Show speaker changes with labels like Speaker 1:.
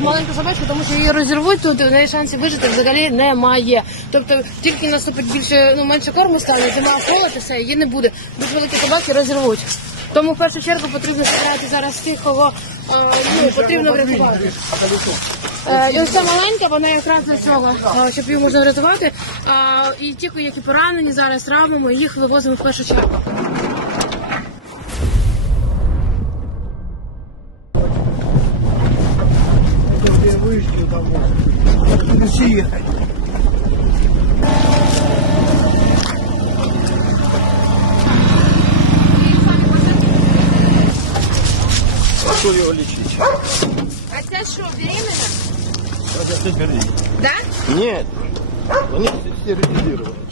Speaker 1: маленьку собачку, тому що її розірвуть тут, і в неї шансів вижити взагалі немає. Тобто тільки наступить більше, ну менше корму стане, зима холод і все, її не буде. Дуже великі собаки розірвуть. Тому в першу чергу потрібно збирати зараз тих, кого е, ну, потрібно врятувати. Е, І ось ця маленька, вона якраз для цього, е, щоб її можна врятувати. А, І ті, які поранені зараз травмами, їх вивозимо в першу чергу.
Speaker 2: вышли домой. Начи ехать. Пошел его лечить.
Speaker 3: А тебя что, беременна?
Speaker 2: Хотя ты беременна.
Speaker 3: Да?
Speaker 2: Нет. Ну, Они стерилизированы.